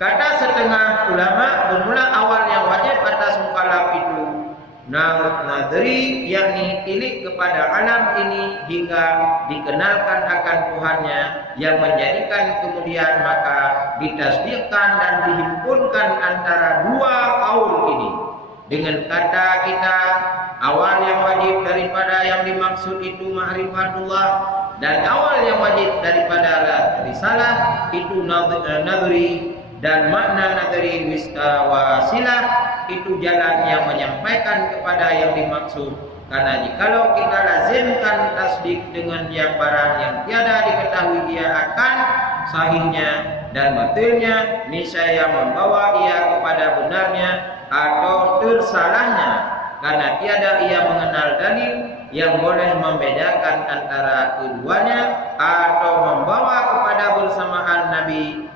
Kata setengah ulama, bermula awal yang wajib atas mukallaf itu nadri, yakni ilik kepada alam ini hingga dikenalkan akan Tuhannya, yang menjadikan kemudian maka ditasdikkan dan dihimpunkan antara dua kaul ini. Dengan kata kita, awal yang wajib daripada yang dimaksud itu ma'rifatullah, dan awal yang wajib daripada risalah itu nadri, dan makna nadri wasilah itu jalan yang menyampaikan kepada yang dimaksud. Karena jikalau kita lazimkan tasdik dengan yang barang yang tiada diketahui ia akan sahihnya dan batilnya, niscaya membawa ia kepada benarnya atau tersalahnya, karena tiada ia mengenal dalil yang boleh membedakan antara keduanya, atau membawa kepada bersamaan Nabi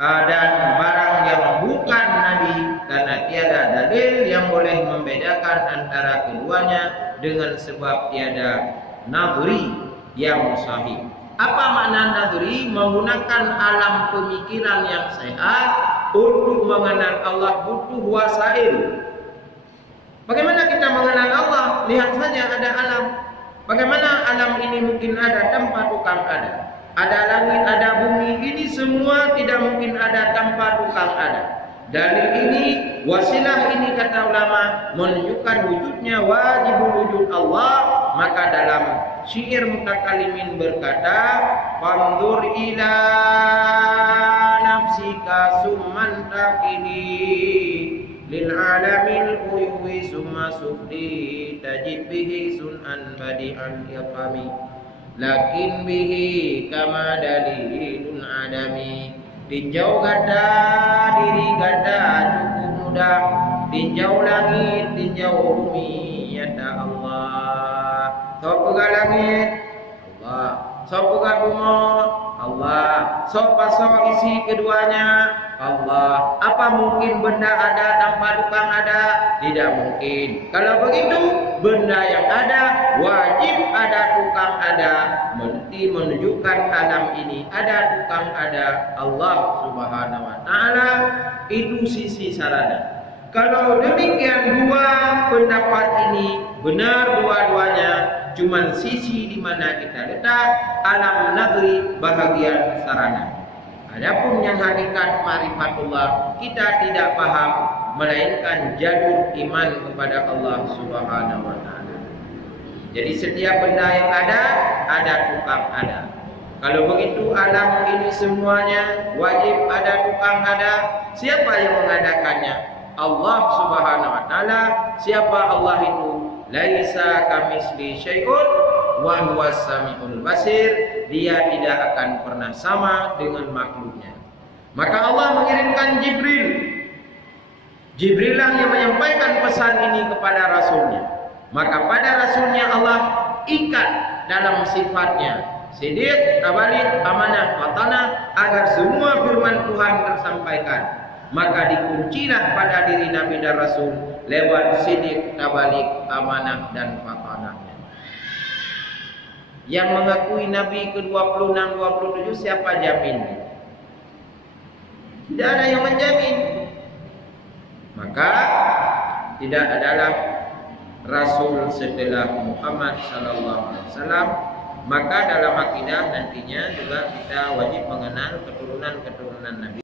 dan barang yang bukan Nabi, karena tiada dalil yang boleh membedakan antara keduanya dengan sebab tiada nadri yang sahih. Apa makna nadri? Menggunakan alam pemikiran yang sehat untuk mengenal Allah butuh wasail. Bagaimana kita mengenal Allah? Lihat saja ada alam. Bagaimana alam ini mungkin ada tanpa tukang ada? Ada langit, ada bumi, ini semua tidak mungkin ada tanpa tukang ada. Dalil ini, wasilah ini, kata ulama, menunjukkan wujudnya wajibul wujud Allah. Maka dalam syair mutakalimin berkata, "Fanzur ila nafsika summan taqili lil alamil uyuwi summa sufli tajid bihi sun'an badi'an yaqami lakin bihi kama dalilun adami." Tinjau gada diri gada cukup mudah, tinjau langit tinjau bumi ada Allah. So pega langit Allah, so pega bumi Allah, so pasok isi keduanya Allah. Apa mungkin benda ada tanpa tukang ada? Tidak mungkin. Kalau begitu, benda yang ada wajib ada tukang ada. Berarti menunjukkan alam ini ada tukang ada Allah Subhanahu wa taala. Itu sisi sarana. Kalau demikian dua pendapat ini benar dua-duanya, cuman sisi di mana kita letak alam nadri bahagian sarana. Adapun yang hakikat ma'rifatullah kita tidak paham, melainkan jadul iman kepada Allah Subhanahu wa taala. Jadi setiap benda yang ada tukang ada. Kalau begitu alam ini semuanya wajib ada tukang ada. Siapa yang mengadakannya? Allah Subhanahu wa taala. Siapa Allah itu? Laisa kamitsli syai'un wa huwas samiul basir. Dia tidak akan pernah sama dengan makhluknya. Maka Allah mengirimkan Jibril. Jibril lah yang menyampaikan pesan ini kepada Rasulnya. Maka pada Rasulnya Allah ikat dalam sifatnya sidiq, tabalik, amanah, watanah, agar semua firman Tuhan tersampaikan. Maka dikuncilah pada diri Nabi dan Rasul lewat sidiq, tabalik, amanah dan watanahnya. Yang mengakui Nabi ke-26, 27 siapa jaminnya? Tidak ada yang menjamin. Maka tidak adalah Rasul setelah Muhammad sallallahu alaihi wasallam. Maka dalam akidah nantinya juga kita wajib mengenal keturunan-keturunan Nabi.